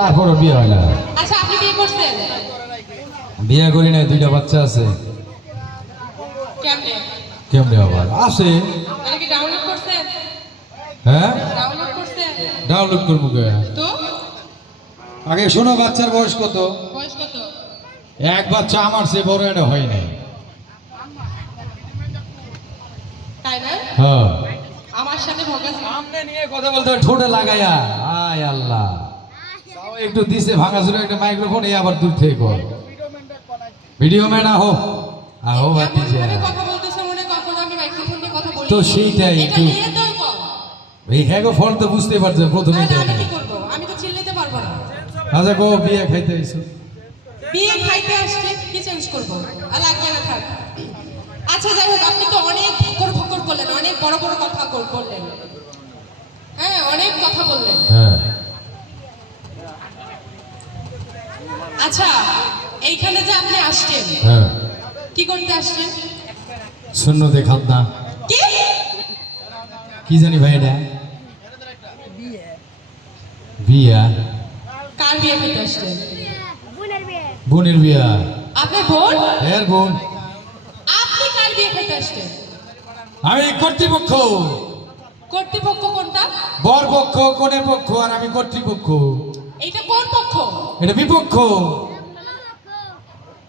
তারপরও বিয়ে হয় না। আচ্ছা আপনি বিয়ে করছেন? বিয়ে করি নাই দুইটা বাচ্চা আছে। কেমনে? কেমনে আবার? আছে। মানে কি ডাউনলোড করছেন? হ্যাঁ? ডাউনলোড করছেন? ডাউনলোড করব কে? তো? আগে শোনো বাচ্চার বয়স কত? বয়স কত? এক বাচ্চা আমার সে বড় এটা হয় নাই। তাই না? হ্যাঁ। আমার সাথে নিয়ে কথা বলতে ঠোঁটে লাগাইয়া। আয় আল্লাহ। একটু দিছে ভাঙা ছিল একটা মাইক্রোফোন এই আবার দূর থেকে কর ভিডিও ম্যান আহো। আহো বলি? তো সেইটাই একটু- এই হ্যাঁ ফল তো বুঝতে পারছ প্রথমে আমি কি করব? আমি তো চিল্লাতে পারব না। আচ্ছা গো বিয়ে খাইতে আইছো? বিয়ে খাইতে আসছে কি চেঞ্জ করব? আর লাগবে না থাক। আচ্ছা যাই হোক আপনি তো অনেক ফকর ফকর করলেন অনেক বড় বড় কথা কর- বললেন। হ্যাঁ অনেক কথা বললেন হ্যাঁ আচ্ছা এইখানে যে আপনি আসছেন হ্যাঁ। কি করতে আসছেন? শূন্য দেখান না কি? কি জানি ভাই এটা? বিয়া। কার বিয়ে খেতে আসছেন? বোনের বিয়া। আপনার বোন? এর বোন। আপনি কার বিয়ে খেতে আসছেন? আমি কর্তৃপক্ষ। কর্তৃপক্ষ কোনটা? বর পক্ষ কোনের পক্ষ আর আমি কর্তৃপক্ষ। এইটা কোন পক্ষ? এটা বিপক্ষ।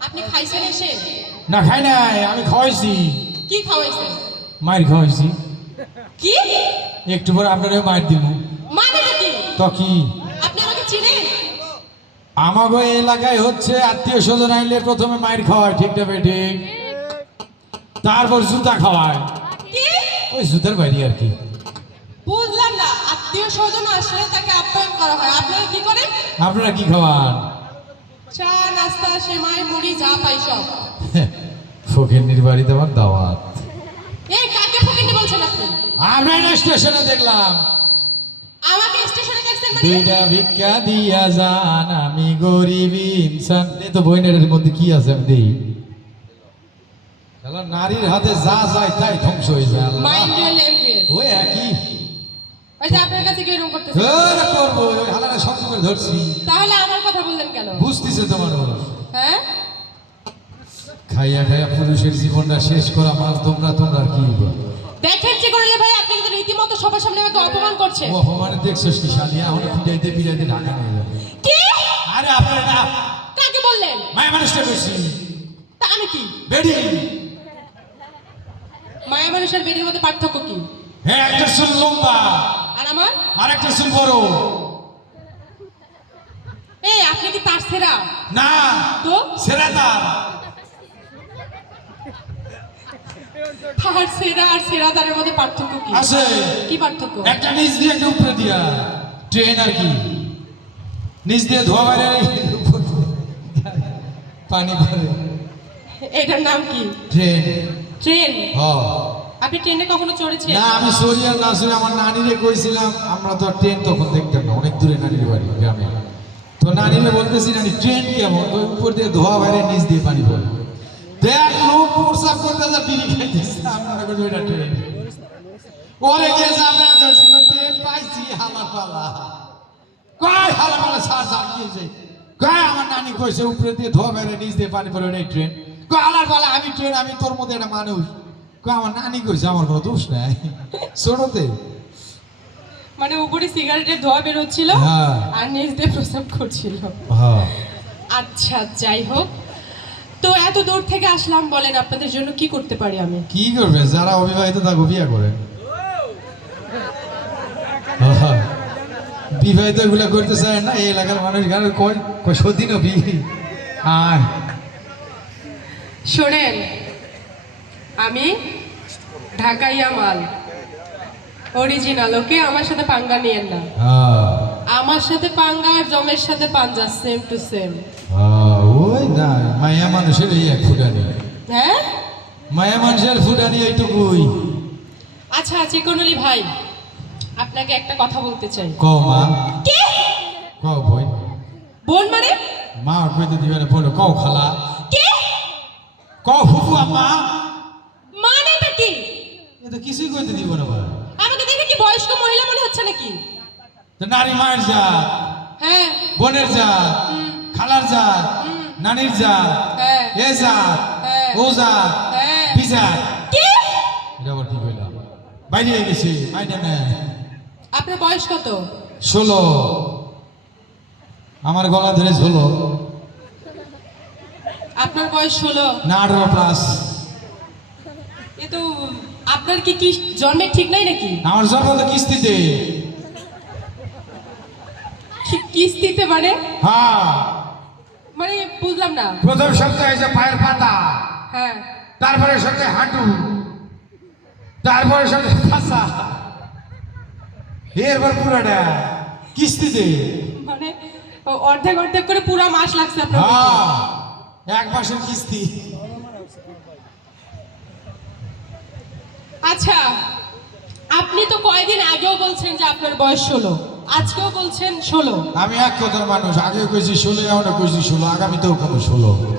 আপনি খাইছেন এসে? না খাই নাই আমি খাওয়াইছি। কি খাওয়াইছেন? মায়ের খাওয়াইছি। কি? একটু পরে আপনার মায়ের দিব মানেটা কি? তো কি? আপনি আমাকে চিনেন? আমাগো এলাকায় হচ্ছে আত্মীয় স্বজন আইলে প্রথমে মায়ের খাওয়ায় ঠিক না তারপর জুতা খাওয়ায়। ওই জুতার বাইরে আর কি। বুঝলাম না। আত্মীয় স্বজন আসলে তাকে আপ্যায়ন করা হয়। আপনারা কি করেন? আপনারা কি খাওয়ান? চা নাস্তা সেমাই মুড়ি যা পাই সব। ফকির বাড়িতে আমার দাওয়াত। এই কাকে ফকিনি বলছেন আপনি? আমরা এটা স্টেশনে দেখলাম। আমাকে স্টেশনে দেখছেন মানে? দুইটা ভিক্ষা দিয়া যান আমি গরিব ইনসান। এই তো বইনের মধ্যে কি আছে আমি দেই নারীর হাতে যা যায় তাই ধ্বংস হয়ে যায়। ওই একই। ওই যে আপনার কাছে কি এরকম করতেছে ধরে করব ওই হালারে শক্ত করে ধরছি। তাহলে আমার কথা বললেন কেন? বুঝতেছে তোমার হ্যাঁ? খাইয়া খাইয়া পুরুষের জীবনটা শেষ করা মাল তোমরা তোমরা কি? দেখেন যে করলে ভাই আপনি কিন্তু রীতিমতো সবার সামনে আমাকে অপমান করছেন। ও অপমানে দেখছিস কি শালিয়া ঢাকা নিয়ে যাবে কি? আরে আপনার না। কাকে বললেন? মায়া মানুষটা তা আমি কি? বেডি। মায়া মানুষের বেরির মধ্যে পার্থক্য কি? হ্যাঁ একটা লম্বা। আর আমার? আর একটা চুল বড় এই আপনি কি তার সেরা না তো? সেরা তার। তার সেরা আর সেরা তারের মধ্যে পার্থক্য কি? আছে। কি পার্থক্য? একটা নিচ দিয়ে একটা উপরে দিয়া। ট্রেন আর কি। নিচ দিয়ে ধোয়া বাইরে পানি ভরে এটার নাম কি? ট্রেন। ট্রেন। হ। আপনি ট্রেনে কখনো চড়েছেন? না, আমি সরি না সরি আমার নানিরে কইছিলাম, আমরা তো ট্রেন তখন দেখতাম না, অনেক দূরে নানির বাড়ি, গ্রামে। তো নানিরে বলতেছি, নানি, ট্রেন কেমন? তো উপর দিয়ে ধোয়া বাইরে, নিচ দিয়ে পানি পড়ে। দেখ, লোক প্রসাব করতে যা বিড়ি খাইতেছে কই ওইটা ট্রেন। ওরে গিয়ে যাবে ধরছি ট্রেন পাইছি হালা পালা কয় হালা পালা সার সার গিয়েছে কয়, আমার নানি কইছে, উপরে দিয়ে ধোয়া বাইরে, নিচ দিয়ে পানি পড়ে ওইটাই ট্রেন। কয়, হালার পালা, আমি ট্রেন, আমি তোর মধ্যে একটা মানুষ। আমার নানি কইছে আমার কোনো দোষ নাই। ছোটতে। মানে উপরে সিগারেটের ধোয়া বেরোচ্ছিল হ্যাঁ। আর নিচ দিয়ে প্রস্রাব করছিল। হ্যাঁ। আচ্ছা যাই হোক। তো এত দূর থেকে আসলাম বলেন আপনাদের জন্য কি করতে পারি আমি? কি করবে? যারা অবিবাহিত তাকে বিয়ে করে। হ্যাঁ। বিবাহিত এগুলো করতে চায় না এই এলাকার মানুষ গান কয় কয় সতী নবী। আয়। শোনেন আমি ঢাকাইয়া মাল। Original okay? আমার সাথে পাঙ্গা নিয়েন না। হ্যাঁ। আমার সাথে পাঙ্গা আর জমের সাথে পাঞ্জা সেম টু সেম ওই না মায়া মানুষের এই এক ফুটানি। হ্যাঁ? মায়া মানুষের ফুটানি এইটুকুই। আচ্ছা চিকনলি ভাই আপনাকে একটা কথা বলতে চাই। ক মা? কি? ক বই? বোন মানে? মা কইতে দিবে না বলো কও খালা? কি? ক ফুফু আম্মা? কি এ তো কিছুই কইতে দিব না ভাই। আমাকে দেখে কি বয়স্ক মহিলা মনে হচ্ছে নাকি? তো নারী মায়ের যা হ্যাঁ। বোনের জাত খালার জাত নানির জাত হ্যাঁ। এ জাত হ্যাঁ। ও জাত হ্যাঁ। বি জাত। কি? এটা আবার কি কইলাম? বাইরে হয়ে গেছে মাইনে না। আপনার বয়স কত? ষোলো। আমার গলা ধরে ষোলো। আপনার বয়স ষোলো। না আঠারো প্লাস আপনার কি কি জন্মের ঠিক নাই নাকি? আমার জন্ম তো কিস্তিতে। কিস্তিতে মানে? হ্যাঁ। মানে বুঝলাম না। প্রথম সপ্তাহে যে পায়ের পাতা হ্যাঁ। তারপরে সপ্তাহে হাঁটু তারপরে সপ্তাহে ফাঁসা এরপর পুরাটা কিস্তিতে। মানে অর্ধেক অর্ধেক করে পুরো মাস লাগছে আপনার হ্যাঁ। এক মাসের কিস্তি। আচ্ছা আপনি তো কয়েকদিন আগেও বলছেন যে আপনার বয়স ষোলো। আজকেও বলছেন ষোলো। আমি এক কথার মানুষ আগে কইছি ষোলো আমরা কইছি ষোলো আগামীতেও কোনো ষোলো।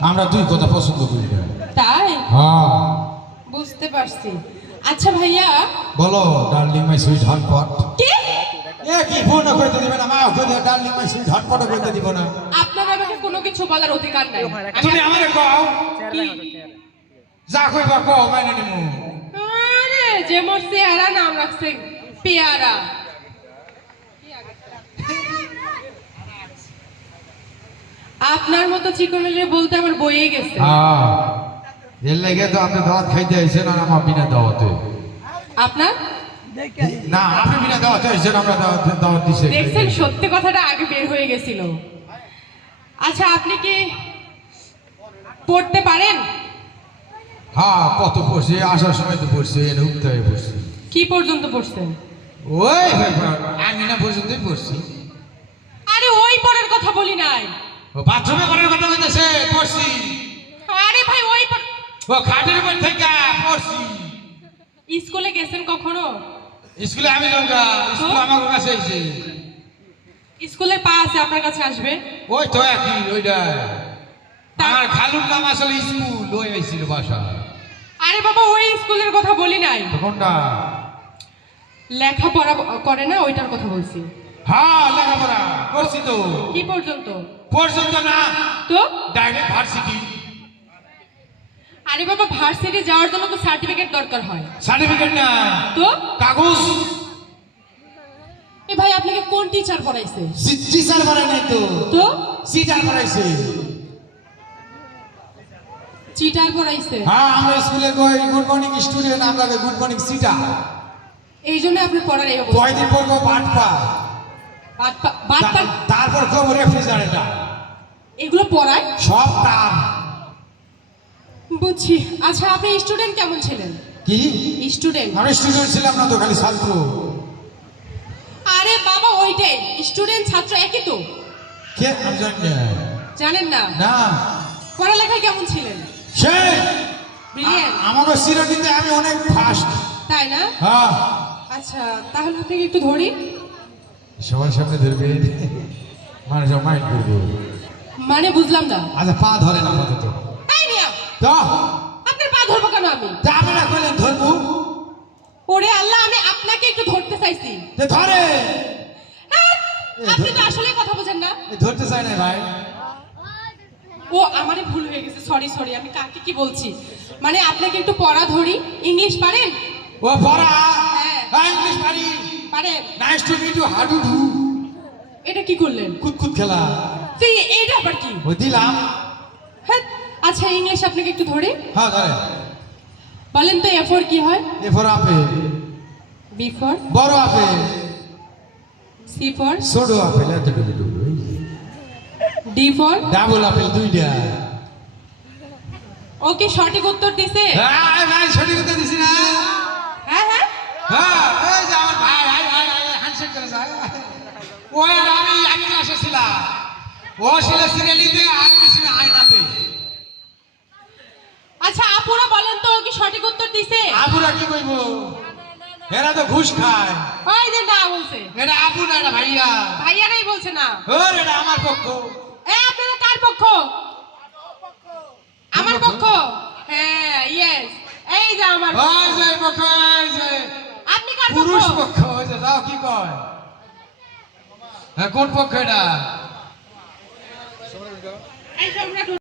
আমরা দুই কথা পছন্দ করি তাই? হ্যাঁ। বুঝতে পারছি। আচ্ছা ভাইয়া। বলো ডার্লিং মাই সুইট হটপট কি? কি ফোন কইতে দিবে না মা কইতে ডার্লিং মাই সুইট হটপট কইতে দিব না। আপনার আমাকে কোনো কিছু বলার অধিকার নাই। আমি- তুমি আমারে কও। কি? যা কইবা কও মাইনে নিমু। যে মোর চেহারা নাম রাখছে পেয়ারা। আপনার মতো চিকনলে বলতে আমার বইয়ে গেছে। হ্যাঁ এর লেগে তো আপনি দাওয়াত খাইতে আইছেন আর আমার বিনা দাওয়াতে। আপনার? না আপনি বিনা দাওয়াতে আইছেন আমরা দাওয়াত দাওয়াত দিছে। দেখছেন সত্যি কথাটা আগে বের হয়ে গেছিল। আচ্ছা আপনি কি পড়তে পারেন? হ্যাঁ কত পড়ছে? আসার সময় তো পড়ছে এনে উঠতে হয়ে পড়ছি। কি পর্যন্ত পড়ছে? ওই আমি না পর্যন্তই পড়ছি। আরে ওই পড়ার কথা বলি নাই। ও বাথরুমে করার কথা কইতেছে পড়ছি। আরে ভাই ওই ও খাটের উপর থেকে পড়ছি। স্কুলে গেছেন কখনো? স্কুলে আমি লঙ্কা স্কুল আমার কাছে আইছে স্কুলের পা আছে আপনার কাছে আসবে? ওই তো একই ওইটা আমার খালুর নাম আসলে স্কুল ওই আইছিল বাসা। আরে বাবা ওই স্কুলের কথা বলি নাই। কোনটা লেখাপড়া করে না ওইটার কথা বলছি। হ্যাঁ লেখাপড়া করছি তো। কি পর্যন্ত? পর্যন্ত না। তো? Direct varsity. আরে বাবা ভার্সিটি যাওয়ার জন্য তো সার্টিফিকেট দরকার হয়। সার্টিফিকেট না। তো? কাগজ। এ ভাই আপনাকে কোন টিচার পড়াইছে? টিচার বানাই নাই তো। তো? সিটার বানাইছে চিটার পড়াইছে। হ্যাঁ আমরা স্কুলে কই গুড মর্নিং স্টুডেন্ট আমরা গুড মর্নিং সিটা এই জন্য আপনি পড়ার এই অবস্থা। কয়দিন কো পাঠ পা পা- তারপর কব রেফ্রিজারেটর এগুলো পড়ায়? সব তার। বুঝছি। আচ্ছা আপনি স্টুডেন্ট কেমন ছিলেন? কি? স্টুডেন্ট আমি স্টুডেন্ট ছিলাম না তো খালি ছাত্র। আরে বাবা ওইটাই স্টুডেন্ট ছাত্র একই তো। কে? জানেন না? না। পড়ালেখায় কেমন ছিলেন? সে? আমাকে চিরদিনে আমি অনেক ফাস্ট তাই না? হ্যাঁ। আচ্ছা তাহলে আপনাকে একটু ধরি। সবার সামনে ধরবে? মানুষ মাইন্ড করব। মানে বুঝলাম না। আচ্ছা পা ধরে না আপাতত। তাই নিয়া তো? আপনার পা ধরবো কেন আমি? তা আমি না করলেন ধরবো। ওরে আল্লাহ আমি আপনাকে একটু ধরতে চাইছি। ধরে। হ্যাঁ, আপনি তো আসলে কথা বোঝেন না। ধরতে চাই না ভাই। ও আমারই ভুল হয়ে গেছে সরি সরি আমি কাকে কি বলছি? মানে আপনাকে একটু পড়া ধরি ইংলিশ পারেন? ও পড়া? হ্যাঁ। হ্যাঁ ইংলিশ পারি। পারেন nice to meet you how do এটা কি করলেন? কুতকুত খেলা। তো এ- এইটা আবার কি? ওই দিলাম। হ্যাঁ আচ্ছা ইংলিশ আপনাকে একটু ধরি। হ্যাঁ ধরে। বলেন তো এফোর কি হয়? A for apple B for বড় আপেল সি ফর ছোট আপেল এতটুকু ডি ফর ডাবল আপেল দুইটা। ওকে সঠিক উত্তর দিছে। হ্যাঁ ভাই সঠিক কথা দিছি না। হ্যাঁ হ্যাঁ। হ্যাঁ এই যে আমার ভাই ভাই ভাই হ্যান্ডশেক করে যায় ওই আমি এক ক্লাসে ছিলাম। ও ছিল সিরিয়ালিতে আর আমি ছিল আয়নাতে। আচ্ছা আপুরা বলেন তো ও কি সঠিক উত্তর দিছে? আবুরা কি কইব? এরা তো ঘুষ খায়। ওই যে না বলছে। এটা আবু না এটা ভাইয়া। ভাইয়ারাই বলছে না। ওর এটা আমার পক্ষ। পক্ষ? আমার পক্ষ? হ্যাঁ ইয়েস এই যে আমার ওই যে পক্ষ যে। আপনি কার পুরুষ পক্ষ পক্ষ ওই যে যাও কি কয়? হ্যাঁ কোন পক্ষ এটা? এই সম্রাট